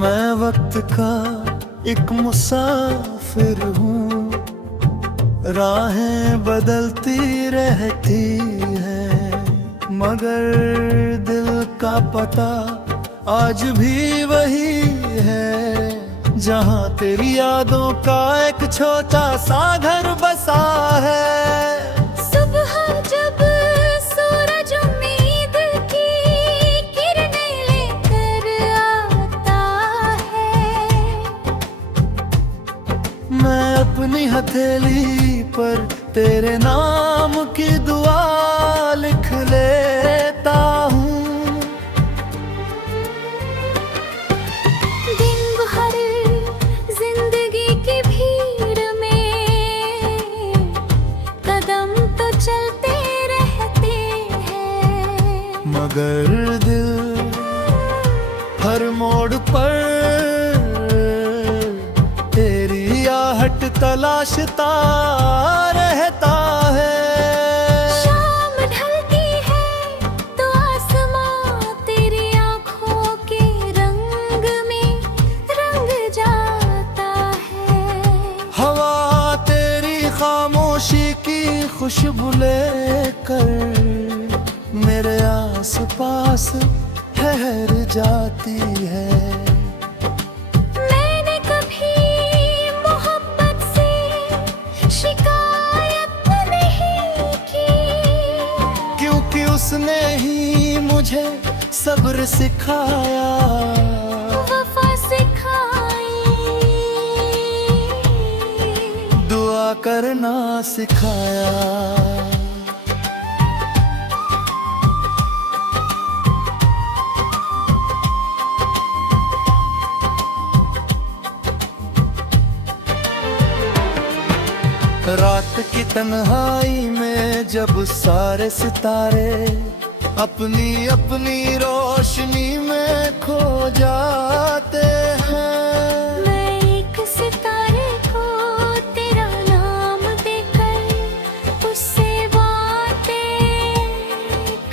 मैं वक्त का एक मुसाफिर हूँ, राहें बदलती रहती है, मगर दिल का पता आज भी वही है, जहाँ तेरी यादों का एक छोटा सा घर बसा है। सुबह जब सूरज उम्मीद की किरणें लेकर आता है, मैं अपनी हथेली पर तेरे नाम की दुआ लिख लेता हूँ। दिन भर जिंदगी की भीड़ में कदम तो चलते रहते हैं, मगर दिल हर मोड़ पर तेरी आहट तलाशता रहता है। शाम ढलती है तो आसमां तेरी आँखों के रंग में रंग जाता है। हवा तेरी खामोशी की खुशबू लेकर मेरे आस पास ठहर जाती है। मैंने कभी मोहब्बत से शिकायत नहीं की, क्योंकि उसने ही मुझे सब्र सिखाया, वफा सिखाई, दुआ करना सिखाया। रात की तन्हाई में जब सारे सितारे अपनी अपनी रोशनी में खो जाते हैं, मैं एक सितारे को तेरा नाम देकर उससे बातें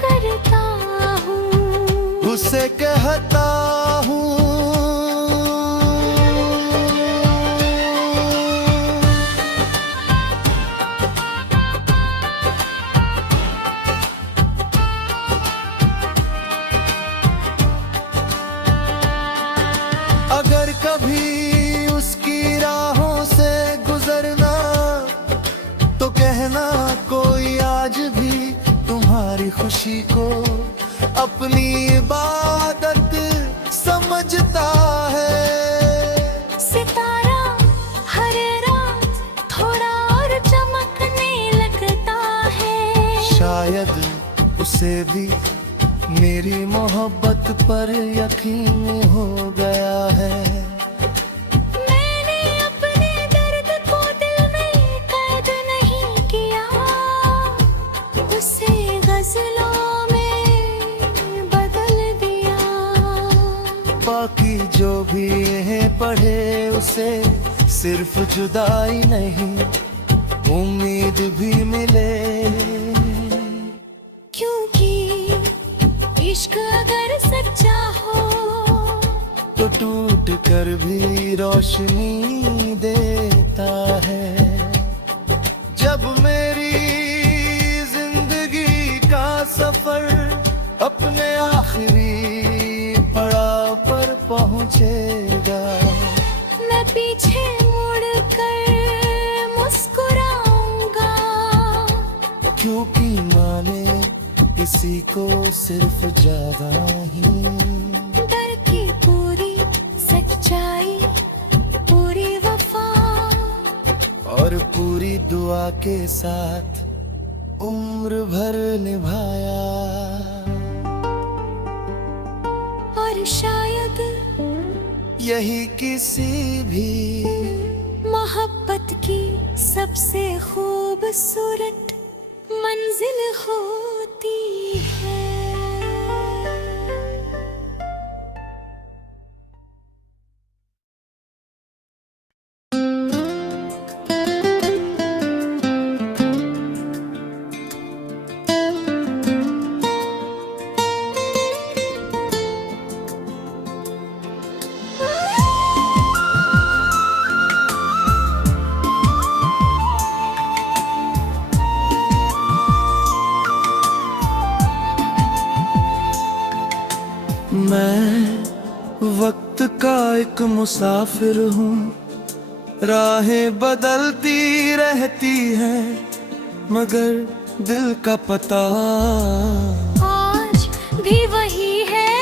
करता हूँ, उसे कहता हूँ अगर कभी उसकी राहों से गुजरना तो कहना कोई आज भी तुम्हारी खुशी को अपनी इबादत समझता है। सितारा हर रात थोड़ा और चमकने लगता है, शायद उसे भी मेरी मोहब्बत पर यकीन हो गया है। मैंने अपने दर्द को दिल में कैद नहीं किया, उसे गजलों में बदल दिया। बाकी जो भी इन्हें पढ़े उसे सिर्फ जुदाई नहीं उम्मीद भी मिले, क्योंकि इश्क अगर सच्चा हो तो टूट कर भी रोशनी देता है। जब मेरी जिंदगी का सफर अपने आखिरी पड़ाव पर पहुंचेगा, मैं पीछे मुड़कर मुस्कुराऊंगा, क्योंकि माने किसी को सिर्फ ज्यादा ही डर की पूरी सच्चाई, पूरी वफा और पूरी दुआ के साथ उम्र भर निभाया। और शायद यही किसी भी मोहब्बत की सबसे खूबसूरत मंजिल होती है। मैं वक्त का एक मुसाफिर हूँ, राहें बदलती रहती हैं, मगर दिल का पता आज भी वही है,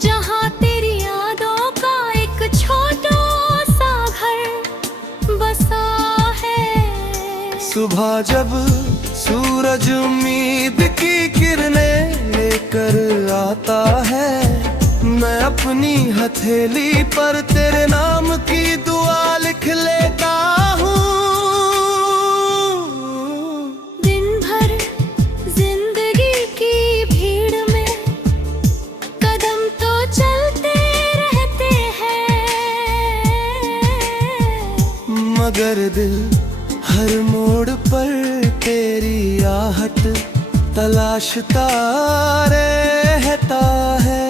जहाँ तेरी यादों का एक छोटा सा घर बसा है। सुबह जब सूरज उम्मीद की किरणें लेकर आता है, मैं अपनी हथेली पर तेरे नाम की दुआ लिख लेता हूँ। दिन भर जिंदगी की भीड़ में कदम तो चलते रहते हैं, मगर दिल हर मोड़ पर तेरी आहट तलाशता रहता है।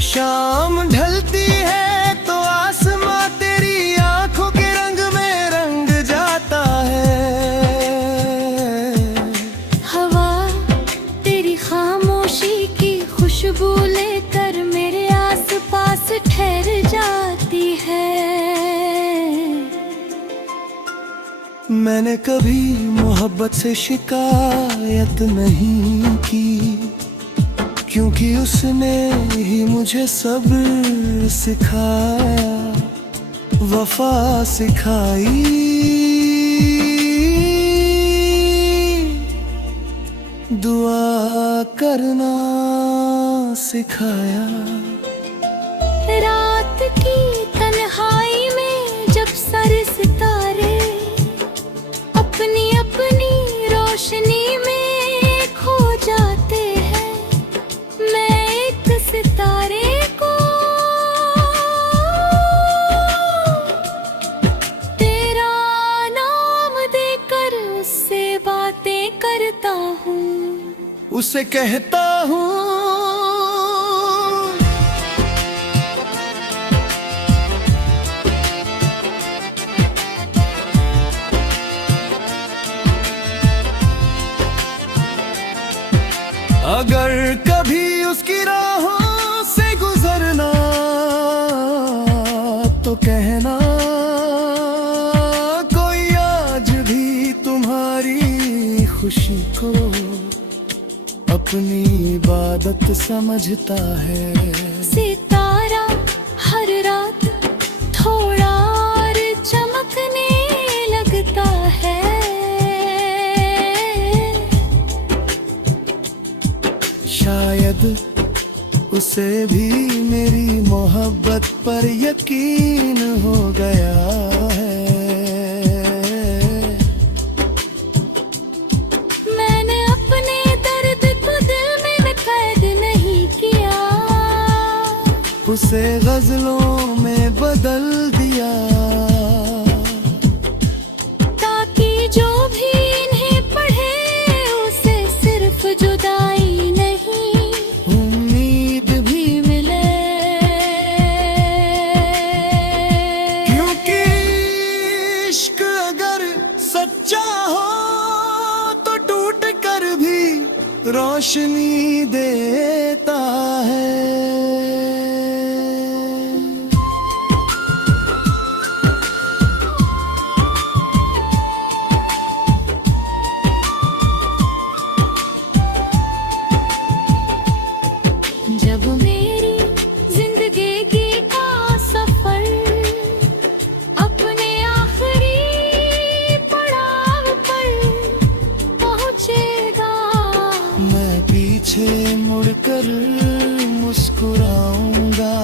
शाम ढलती है तो आसमां तेरी आंखों के रंग में रंग जाता है। हवा तेरी खामोशी की खुशबू लेकर मेरे आसपास ठहर जाती है। मैंने कभी मोहब्बत से शिकायत नहीं की, क्योंकि उसने ही मुझे सब्र सिखाया, वफा सिखाई, दुआ करना सिखाया। रात की तन्हाई में जब सारे सितारे अपनी अपनी रोशनी में खो जाते हैं, मैं एक सितारे को तेरा नाम देकर उससे बातें करता हूँ, उसे कहता हूँ। अगर कभी उसकी राहों से गुजरना तो कहना, कोई आज भी तुम्हारी खुशी को अपनी इबादत समझता है। सितारा हर रात थोड़ा और चमकने लगता है, शायद उसे भी मेरी मोहब्बत पर यकीन हो गया है। मैंने अपने दर्द को दिल में कैद नहीं किया, उसे गजलों में बदल दिया, ताकि जो भी इन्हें पढ़े उसे सिर्फ जुदाई नहीं उम्मीद भी मिले। क्योंकि इश्क अगर सच्चा हो तो टूट कर भी रोशनी देता है। जब मेरी जिंदगी का सफर अपने आखिरी पड़ाव पर पहुंचेगा, मैं पीछे मुड़कर मुस्कुराऊंगा,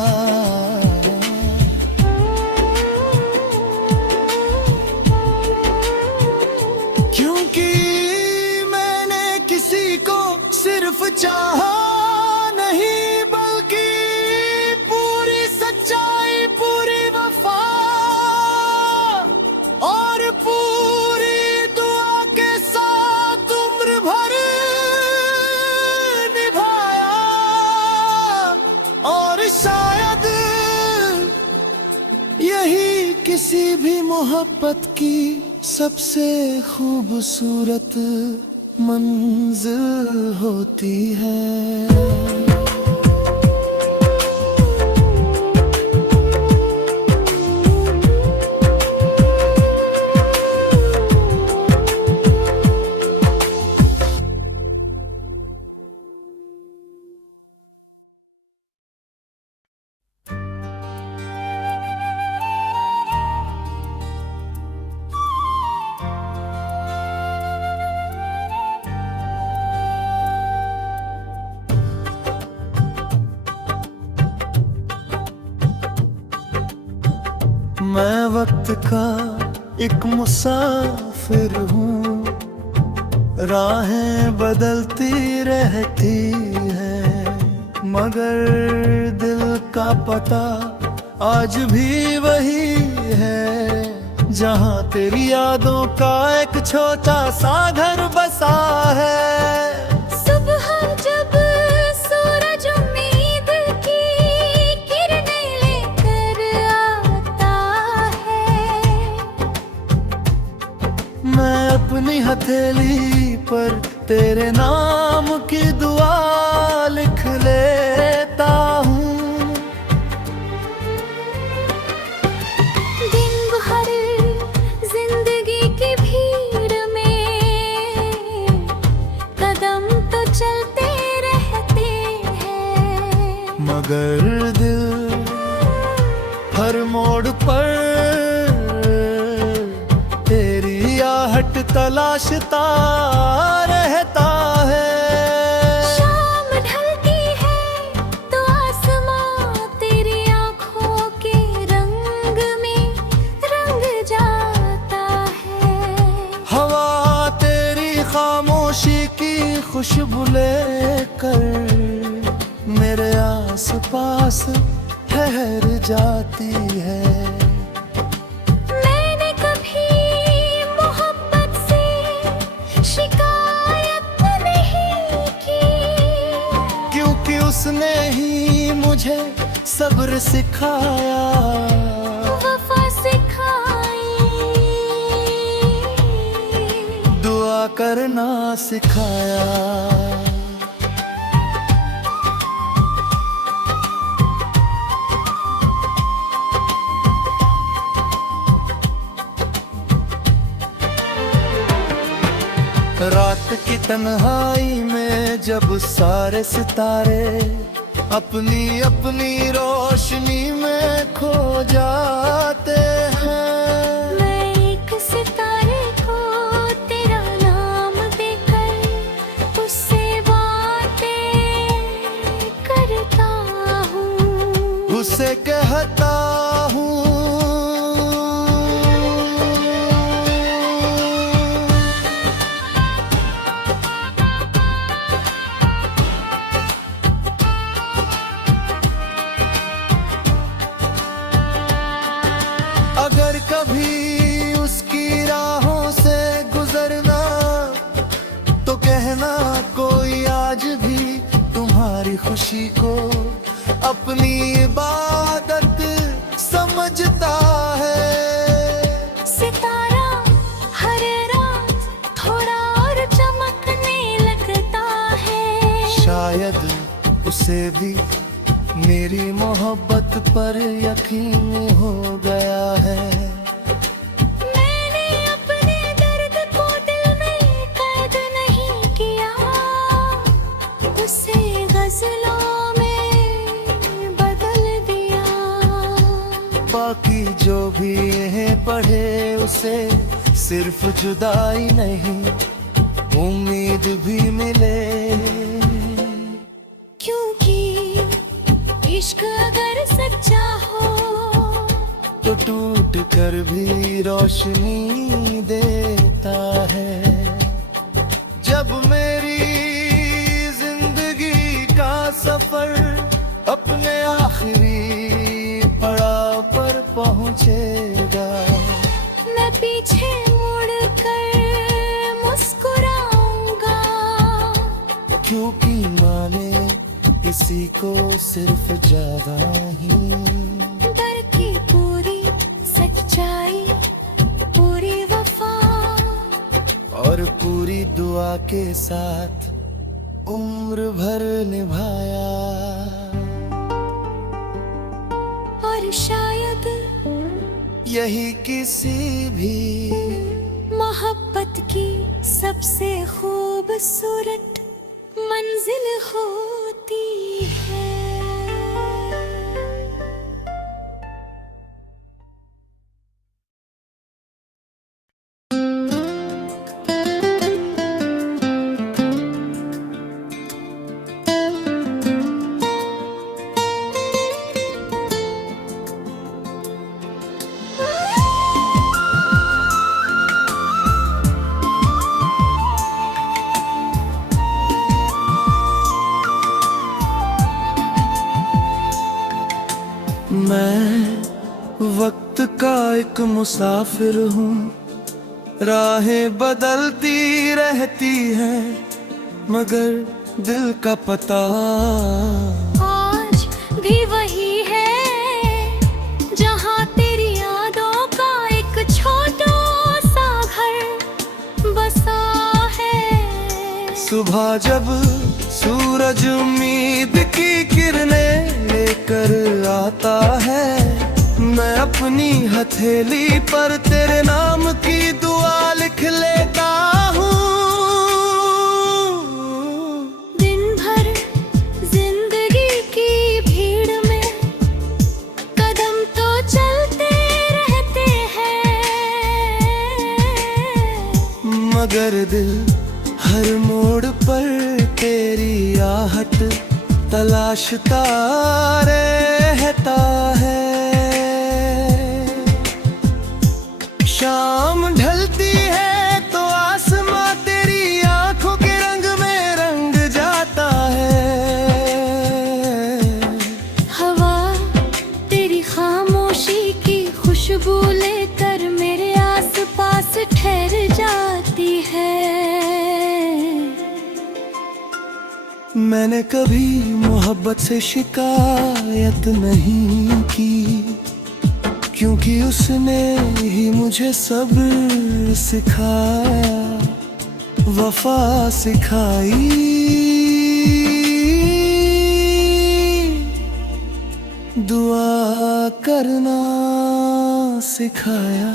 क्योंकि मैंने किसी को सिर्फ चाहा नहीं, बल्कि पूरी सच्चाई, पूरी वफा और पूरी दुआ के साथ उम्र भर निभाया। और शायद यही किसी भी मोहब्बत की सबसे खूबसूरत मंजिल होती है। मैं वक्त का एक मुसाफिर हूँ, राहें बदलती रहती है, मगर दिल का पता आज भी वही है, जहाँ तेरी यादों का एक छोटा सा घर बसा है। सुबह जब सूरज उम्मीद की किरणें लेकर आता है, मैं अपनी हथेली पर तेरे नाम की दुआ लिख लेता हूँ। दिन भर जिंदगी की भीड़ में कदम तो चलते रहते हैं, मगर दिल हर मोड़ पर तेरी आहट तलाशता रहता है। शाम ढलती है तो आसमां तेरी आंखों के रंग में रंग जाता है, हवा तेरी खामोशी की खुशबू लेकर मेरे आस पास ठहर जाती है। मैंने कभी मोहब्बत से शिकायत नहीं की, क्योंकि उसने ही मुझे सब्र सिखाया, वफा सिखाई, दुआ करना सिखाया। रात की तन्हाई में जब सारे सितारे अपनी अपनी रोशनी में खो जाते हैं, मैं एक सितारे को तेरा नाम देकर उससे बातें करता हूँ, उसे कहता हूँ अगर कभी उसकी राहों से गुजरना तो कहना कोई आज भी तुम्हारी खुशी को अपनी इबादत समझता है। सितारा हर रात थोड़ा और चमकने लगता है, शायद उसे भी मेरी मोहब्बत पर यकीन हो गया है। मैंने अपने दर्द को दिल में कैद नहीं किया, उसे गजलों में बदल दिया, बाकी जो भी है पढ़े उसे सिर्फ जुदाई नहीं उम्मीद भी मिले, क्योंकि इश्क अगर सच्चा हो तो टूट कर भी रोशनी देता है। जब मेरी जिंदगी का सफर अपने आखिरी पड़ाव पर पहुंचेगा, मैं पीछे मुड़ कर मुस्कुराऊंगा, क्योंकि माने किसी को सिर्फ ज्यादा ही डर की पूरी सच्चाई, पूरी वफा और और पूरी दुआ के साथ उम्र भर निभाया। और शायद यही किसी भी मोहब्बत की सबसे खूबसूरत मंजिल होती है। मैं वक्त का एक मुसाफिर हूँ, राहें बदलती रहती हैं, मगर दिल का पता आज भी वही है, जहाँ तेरी यादों का एक छोटा सा घर बसा है। सुबह जब सूरज उम्मीद की किरणें लेकर आता है, मैं अपनी हथेली पर तेरे नाम की दुआ लिख लेता हूँ। दिन भर जिंदगी की भीड़ में कदम तो चलते रहते हैं, मगर दिल हर मोड़ पर तेरी आहट तलाशता रहता है। शाम ढलती है तो आसमां तेरी आंखों के रंग में रंग जाता है। हवा तेरी खामोशी की खुशबू लेकर मेरे आसपास ठहर जाती है। मैंने कभी मोहब्बत से शिकायत नहीं की, क्योंकि उसने ही मुझे सब्र सिखाया, वफा सिखाई, दुआ करना सिखाया।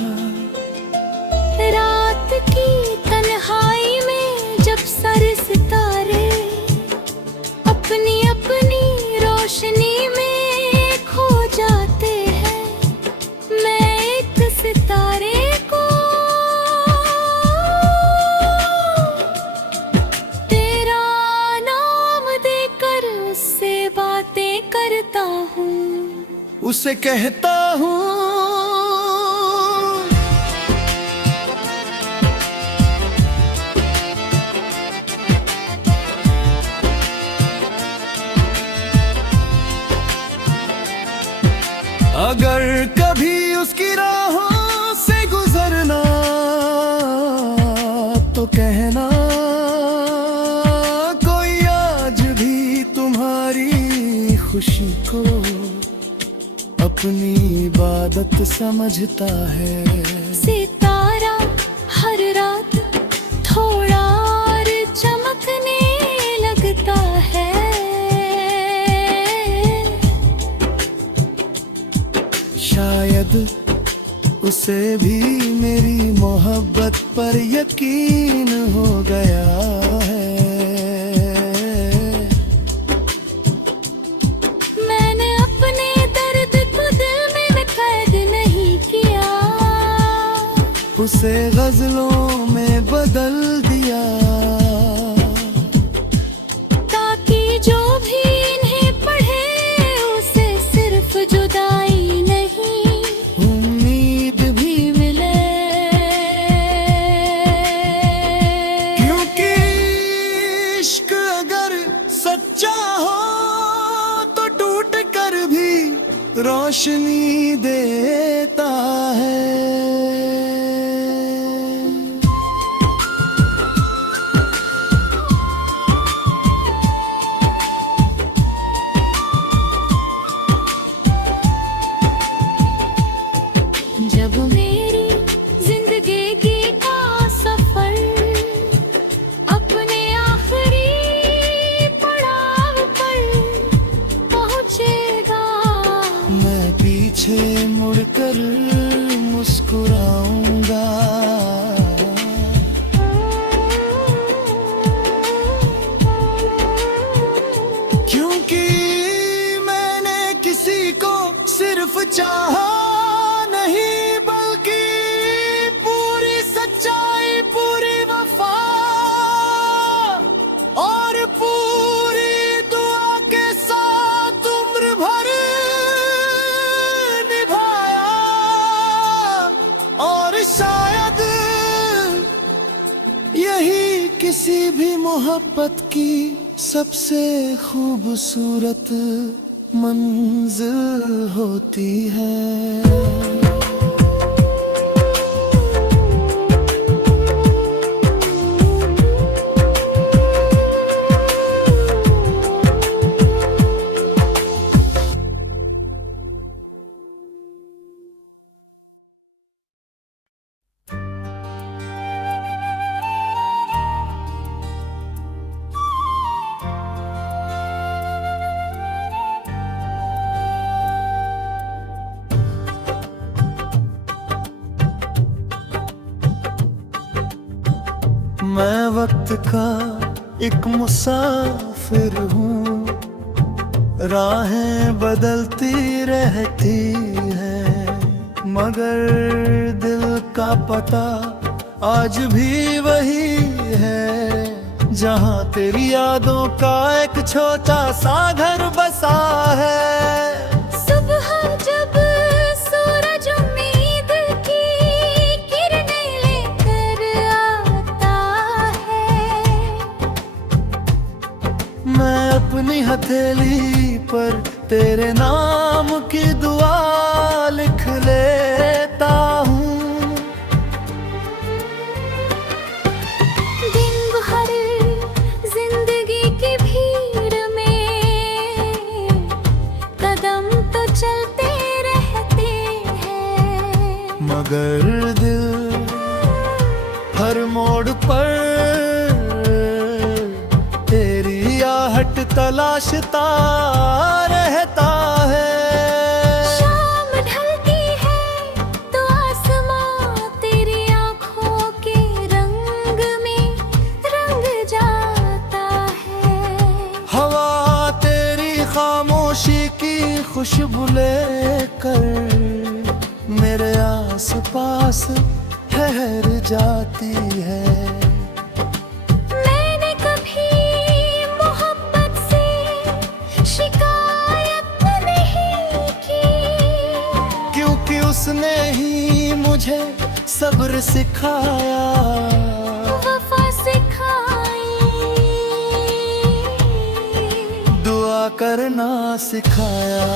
रात की तन्हाई में जब सारे सितारे अपनी अपनी रोशनी में खो जाते हैं, मैं एक सितारे को तेरा नाम देकर उससे बातें करता हूँ, उसे कहता हूँ। अगर कभी उसकी राहों से गुजरना तो कहना, कोई आज भी तुम्हारी खुशी को अपनी इबादत समझता है। सितारा हर रात थोड़ा और चमकने लगता है, शायद उसे भी मेरी मोहब्बत पर यकीन हो गया है। मैंने अपने दर्द को दिल में कैद नहीं किया, उसे गजलों में बदल दिया, ताकि जो भी इन्हें पढ़े उसे सिर्फ जुदाई नहीं उम्मीद भी मिले। क्योंकि इश्क अगर सच्चा हो तो टूट कर भी रोशनी देता है। जब मेरी जिंदगी का सफर पर मुस्कुराऊंगा। क्योंकि मैंने किसी को सिर्फ चाहा नहीं, बल्कि पूरी सच्चाई, पूरी वफा और पूरी दुआ के साथ उम्र भर निभाया। और शायद यही किसी भी मोहब्बत की सबसे खूबसूरत मंजिल होती है। मैं वक्त का एक मुसाफिर हूँ, राहें बदलती रहती हैं, मगर दिल का पता आज भी वही है, जहाँ तेरी यादों का एक छोटा सा घर बसा है। सुबह जब सूरज उम्मीद की किरणें लेकर आता है, मैं अपनी हथेली पर तेरे नाम की दुआ लिख लेता हूँ। दिन भर जिंदगी की भीड़ में कदम तो चलते रहते हैं, मगर दिल हर मोड़ पर तेरी आहट तलाशता रहता है। शाम ढलती है तो आसमां तेरी आंखों के रंग में रंग जाता है, हवा तेरी खामोशी की खुशबू लेकर मेरे आसपास ठहर जाती है। मैंने कभी मोहब्बत से शिकायत नहीं की, क्योंकि उसने ही मुझे सब्र सिखाया, वफा सिखाई, दुआ करना सिखाया।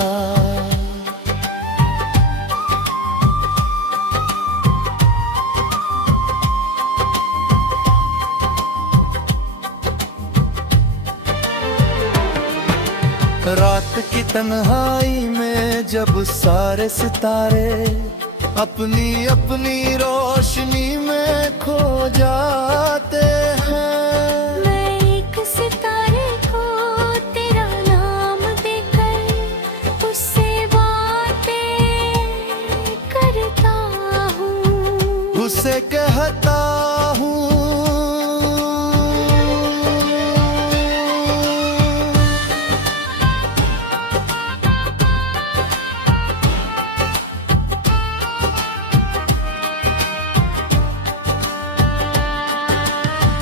रात की तन्हाई में जब सारे सितारे अपनी अपनी रोशनी में खो जाते हैं, मैं एक सितारे को तेरा नाम देकर उससे बातें करता हूँ, उसे कहता हूँ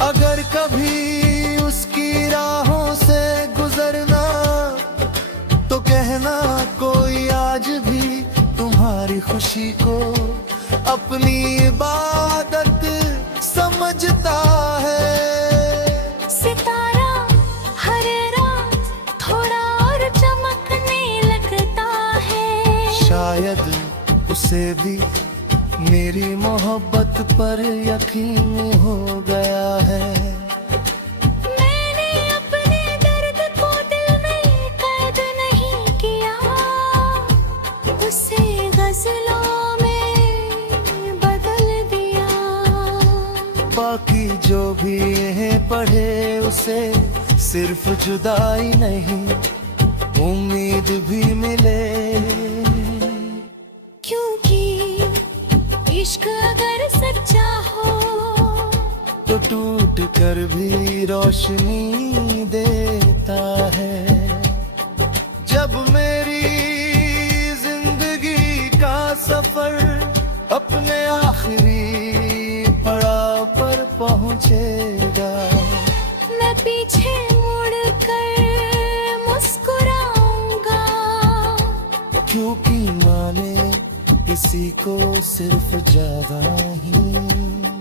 अगर कभी उसकी राहों से गुजरना तो कहना कोई आज भी तुम्हारी खुशी को अपनी इबादत समझता है। सितारा हर रात थोड़ा और चमकने लगता है, शायद उसे भी मेरी मोहब्बत पर यकीन हो गया है। मैंने अपने दर्द को दिल में कैद नहीं किया, उसे गजलों में बदल दिया। बाकी जो भी इन्हें पढ़े उसे सिर्फ जुदाई नहीं उम्मीद भी मिले, क्योंकि इश्क अगर सच्चा हो तो टूट कर भी रोशनी देता है। जब मेरी जिंदगी का सफर अपने आखिरी पड़ाव पर पहुंचेगा, मैं पीछे मुड़ कर मुस्कुराऊंगा, क्योंकि माने किसी को सिर्फ जावा ही।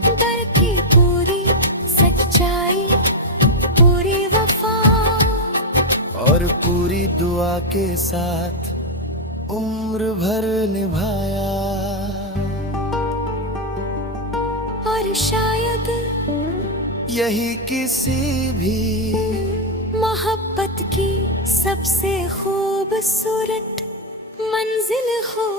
डर की पूरी सच्चाई, पूरी वफा और पूरी दुआ के साथ उम्र भर निभाया। और शायद यही किसी भी मोहब्बत की सबसे खूबसूरत मंजिल हो।